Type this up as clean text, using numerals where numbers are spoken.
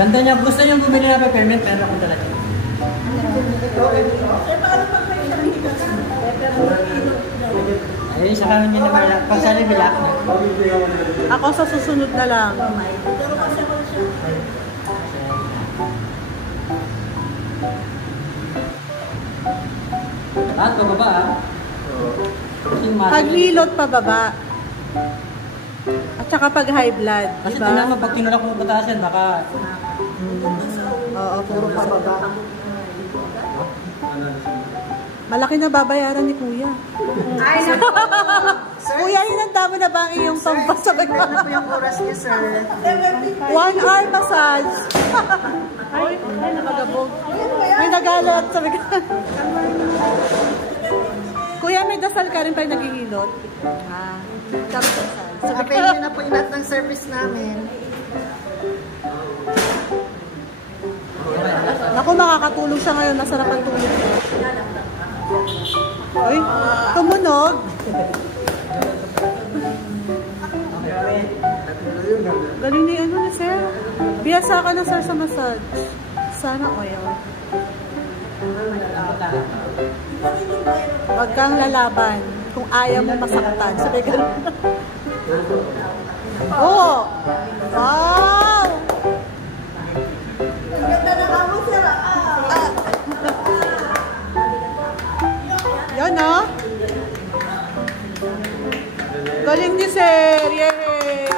Ganda niya. Gusto niyo bumili na peppermint, pero ako talaga. Ayun, saka niya naman. Pag sa bilak na. Ako sa susunod na lang. At pababa ah. Paghilot pababa. At saka pag high blood. Kasi diba? tingnan mo, pag tinulak mo patasan, baka... Oo, puro pababa. Malaki na babayaran ni Kuya. Ay, naku. Kuya, hinanda mo na ba ang iyong pampasabay? Ano po yung oras niya, sir? 1 hour massage. Ay, nakagabog. May nagalat. Sabi ka. Kuya, may dasal ka rin pag naghihilot? Dasal. Sabi niyo na po yung lahat ng service namin. Naku, makakatulog siya ngayon. Masarap ang tulog. Uy, tumunog. Galing ni ano na, sir. Biyasa ka na, sir, sa massage. Sana oil. Huwag kang lalaban kung ayaw mo masaktan. Sabi ka. Oh! Wow! Ang ganda na kamo, sir. Yan, no? Galing ni sir. Yay!